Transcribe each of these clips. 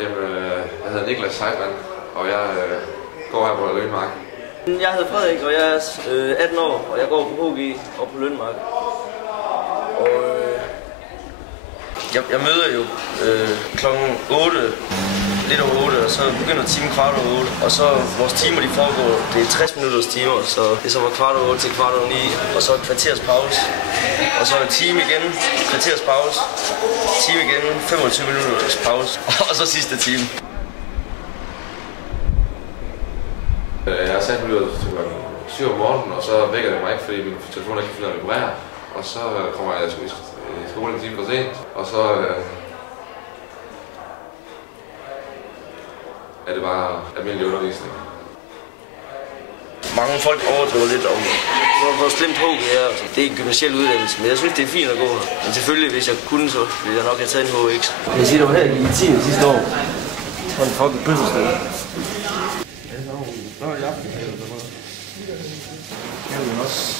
Jamen, jeg hedder Niklas Seidman, og jeg går her på Lønmark. Jeg hedder Frederik, og jeg er 18 år, og jeg går på HG og på Lønmark. Og jeg møder jo klokken 8, lidt over 8, og så begynder timen kvart over 8. Og så vores timer, de foregår, det er 60 minutters timer, så det er så fra kvart over 8 til kvart over 9, og så et kvarters pause. Og så en time igen, kvarters pause, time igen, 25 minutters pause, og så sidste time. Jeg har sat mig ud til klokken 7 om morgenen, og så vækker det mig ikke, fordi min telefon ikke kan finde at vibrere. Og så kommer jeg i skole en time for sent, og så er det bare almindelig undervisning. Mange folk overdriver lidt om, hvor slemt HG er. Det er en gymnasiel uddannelse, men jeg synes, det er fint at gå her. Men selvfølgelig, hvis jeg kunne, så ville jeg nok have taget en HX. Jeg siger, det var her i 10. sidste år. Og en fucking bøssested. Nå, i aften eller sådan noget. Det er jo også.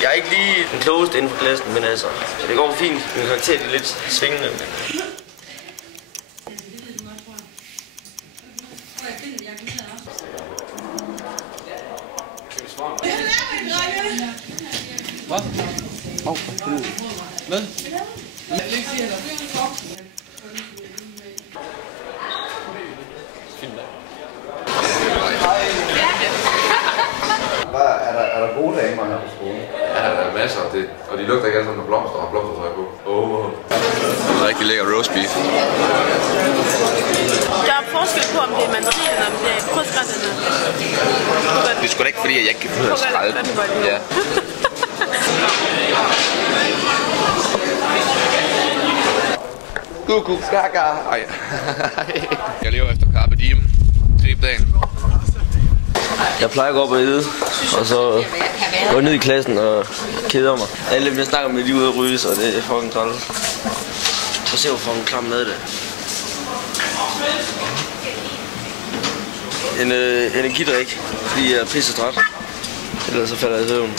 Jeg er ikke lige den klogeste inden for klassen, men altså, det går fint. Min karakter er lidt svingende. Hvad? Hvad? Er der gode damer her på skolen? Ja, der er masser, og de lugter ikke alle sammen med blomster og blomstertøj på. En rigtig lækker roast beef. Der er forskel på, om det er mandarin eller om det er krydskrætterne. Det er sgu da ikke fordi, at jeg ikke kan finde ud af at skralde dem. Ja. Kuku, kaka. Ej. Jeg lever efter Carpe Diem. Grib dagen. Jeg plejer at gå op og æde, og så gå ned i klassen og keder mig. Alle dem, jeg snakker med, de er ude at ryge, så det er fucking træls. Så se, hvor fucking klam mad det. En energidrik, fordi jeg er pisse træt. Ellers så falder jeg i søvn.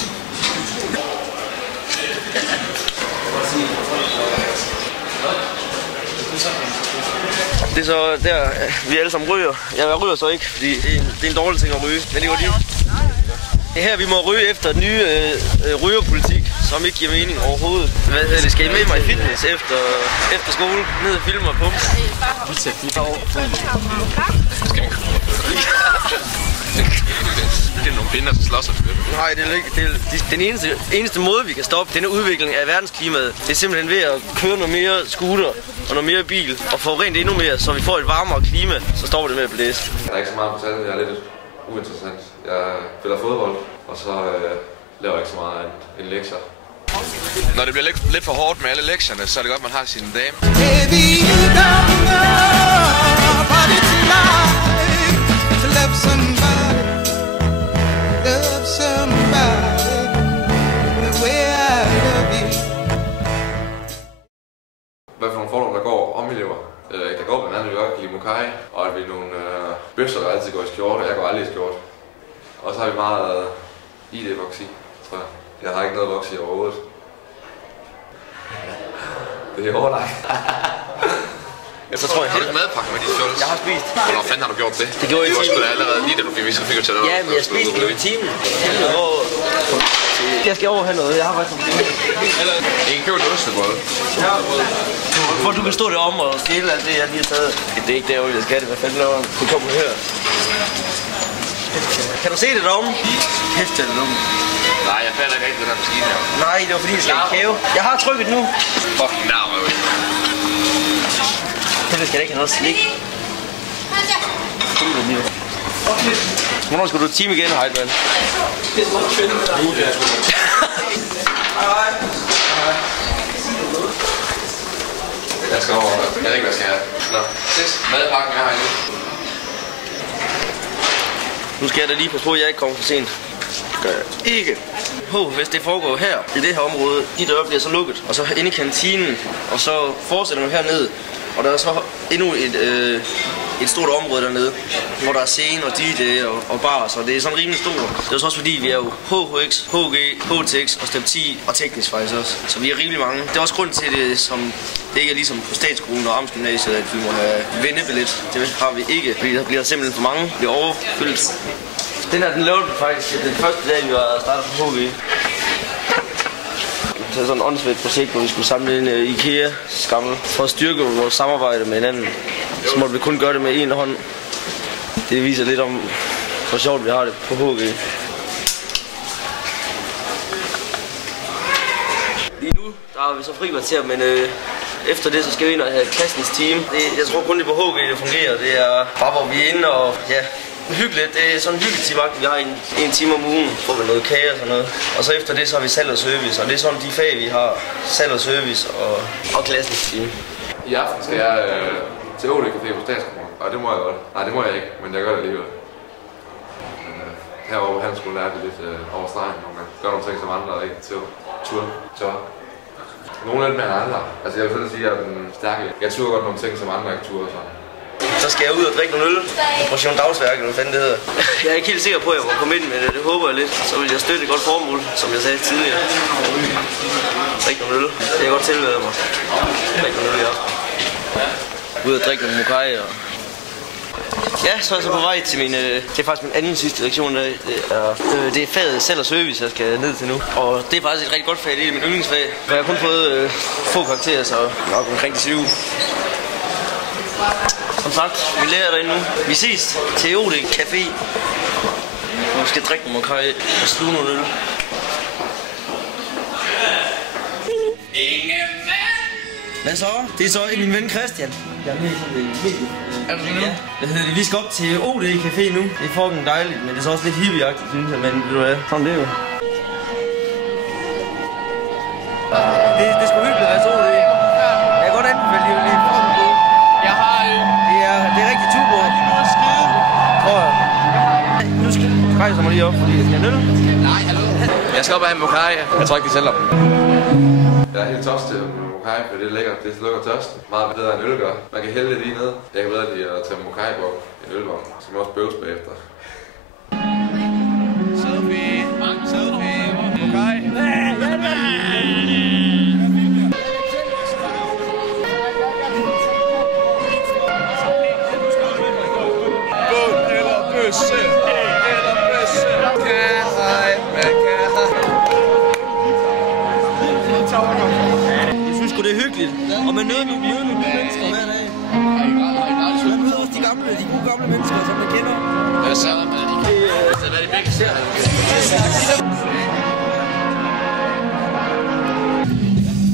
Det er så der, vi alle sammen ryger. Jeg ryger så ikke, fordi det er en dårlig ting at ryge, men det var de. Det er her, vi må ryge efter den nye rygerpolitik, som ikke giver mening overhovedet. Hvad skal I med mig i fitness efter skole? Ned og filme og pumpe? Det er nogle pinder, som slås sig. Nej, det er ikke. Det er den eneste måde, vi kan stoppe denne udvikling af verdensklimaet. Det er simpelthen ved at køre noget mere scooter og noget mere bil og få rent endnu mere, så vi får et varmere klima, så stopper det med at blæse. Der er ikke så meget på talen, jeg er lidt uinteressant. Jeg spiller fodbold, og så laver jeg ikke så meget end lektier. Når det bliver lidt for hårdt med alle lektierne, så er det godt, at man har sin dame. Hvad for nogle fordomme, der går om elever? Der går blandt andet i Mokai, og at vi er nogle bøsser, der altid går i skjorte. Jeg går aldrig i skjorte. Og så har vi meget ID-voks i, tror jeg. Jeg har ikke noget voks i overhovedet. Det er overlagt. Så tror jeg, har du ikke madpakke med de fjolles? Jeg har spist. Hvornår fanden har du gjort det? Det gjorde jeg i timen. Du var allerede lige da du fik at tage det. Ja, men jeg spiste det i timen. Jeg skal over have noget. Jeg har faktisk I kan købe en ostebrød. For du kan stå derom og stjæle alt det, jeg lige har taget. Det er ikke derude, jeg skal det. Hvad fanden laver han? Du kommer her. Kan du se det derom? Hæft det derom. Nej, jeg falder ikke rigtig den her maskine her. Nej, det var fordi, jeg skal i kæve. Jeg har trykket nu. Fucking nærmere. Det skal da ikke have noget slik. Hvornår skal du time igen, Heidman? Det er så fedt. Jeg skal over. Jeg ved ikke, hvad jeg skal have. Nå, ses. Madpakken er her endnu. Nu skal jeg da lige passe på, at jeg ikke kommer for sent. Gør jeg ikke. Hvis det foregår her, i det her område, de døre bliver så lukket, og så inde i kantinen, og så fortsætter man herned, og der er så endnu et stort område dernede, hvor der er scene og DJ og bar, så det er sådan rimelig stort. Det er så også fordi, vi er jo HHX, HG, HTX og Step 10 og teknisk faktisk også. Så vi er rimelig mange. Det er også grund til det, som det ikke er ligesom på Statsskolen og Amtsgymnasiet, at vi må have vennebillet. Det har vi ikke, fordi der bliver simpelthen for mange. Det bliver overfyldt. Den lavede vi faktisk den første dag, vi var startet på HG. Det er sådan et åndssvagt projekt, hvor vi skulle samle en IKEA-skammel for at styrke vores samarbejde med hinanden. Så måtte vi kun gøre det med en hånd. Det viser lidt om, hvor sjovt vi har det på HG. Lige nu der har vi så frikvarter, men efter det så skal vi ind og have klassens team. Jeg tror kun det på HG det fungerer. Det er bare hvor vi er inde og ja, hyggeligt. Det er sådan en hyggelig teamagt. Vi har en time om ugen, får vi noget kage og sådan noget. Og så efter det så har vi salg og service, og det er sådan de fag vi har. Salg og service og klassens team. I aften skal jeg til OD Café på Statsskolen, og det må jeg godt. Nej, det må jeg ikke, men jeg gør det alligevel. Herovre på handelsskolen er det lidt over stregen, når man gør nogle ting som andre, og ikke til tur. Nogle lidt mere end andre. Altså jeg vil sådan sige, at jeg er den stærke. Jeg turer godt nogle ting som andre ikke turer så. Så skal jeg ud og drikke nogle øl. Operation Dagsværk, eller hvad fanden det hedder. Jeg er ikke helt sikker på, at jeg må komme ind, men det håber jeg lidt. Så vil jeg støtte et godt formål, som jeg sagde tidligere. Drikke nogle øl. Det kan jeg godt tilvede mig. Drikke nogle øl i aften. Ud og drikke nogle mokai og... Ja, så er jeg så på vej til min... Det er faktisk min anden sidste lektion. Det er faget salg og service, jeg skal ned til nu. Og det er faktisk et rigtig godt fag. Det er mit yndlingsfag. For jeg har kun fået få karakterer, så nok omkring de 7. Som sagt, vi lærer derinde nu. Vi ses til OD Café. Vi skal drikke nogle mokai og sluge nogle øl. Hvad så? Det er så min ven Christian. Jeg er med i mediet. Er du nu? Ja. Vi skal op til OD Café nu. Det er fucking dejligt, men det er så også lidt hippieagtigt, synes jeg. Men ved du hvad? Sådan det er jo. Det er sgu hyggeligt at rejse OD. Jeg kan godt anbefale det, lige fucking god. Jeg har Det er rigtig tubo. Tror jeg. Nu skal jeg mig lige op, fordi jeg skal have øl. Nej, hallo. Jeg skal op og have en mokai. Jeg tror ikke, de sælger dem. Jeg er helt tørstig med mokai, for det er lækkert. Det slukker tørsten. Meget bedre end øl gør. Man kan hælde det lige ned. Jeg kan bedre lide at tage mokai på en ølvogn, som også bøves bagefter. Selfie. Selfie. Mokai. Båd eller bøsse. Det er hyggeligt, og man møder nogle mennesker hver dag. Man møder også de gode gamle mennesker, som man kender. Hvad så? Hvad er det begge ser?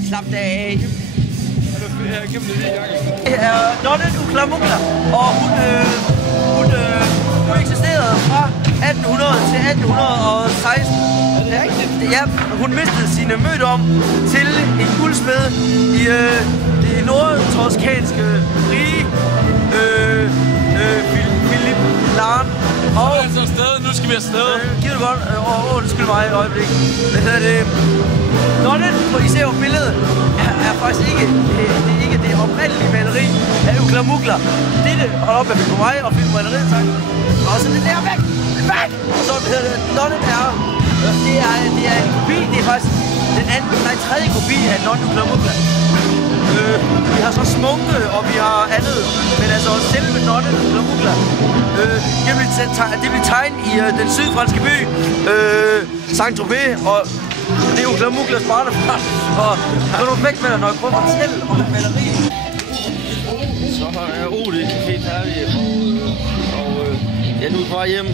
Slap da af. Det er Nonne Uklamukla, og hun eksisterede fra 1800 til 1816. Ja, hun mistede sine mødom til en guldsmed i det nordtoskanske rige, Philip Laren. Og altså afsted. Nu skal vi afsted. Giv det godt. Undskyld mig et øjeblik. Hvad hedder det? Nonnen, hvor I ser på billedet, er faktisk ikke det oprindelige maleri af Uklamukla. Dette holder op at filme mig og filme maleriet, tak. Og så det der væk! Væk! Og så hedder det, Nonnen det er en kopi, det er faktisk den tredje kopi af Nonnen Uklamukla. Vi har så smunke, og vi har andet, men altså selve Nonnen Uklamukla, det bliver tegnet i den sydfranske by, Saint-Tropez, og det er Uklamuklas barnefar, og så er du væk med dig, når jeg prøver at fortælle om et maleri. Så er OD Café færdig, og ja, nu er vi bare hjem.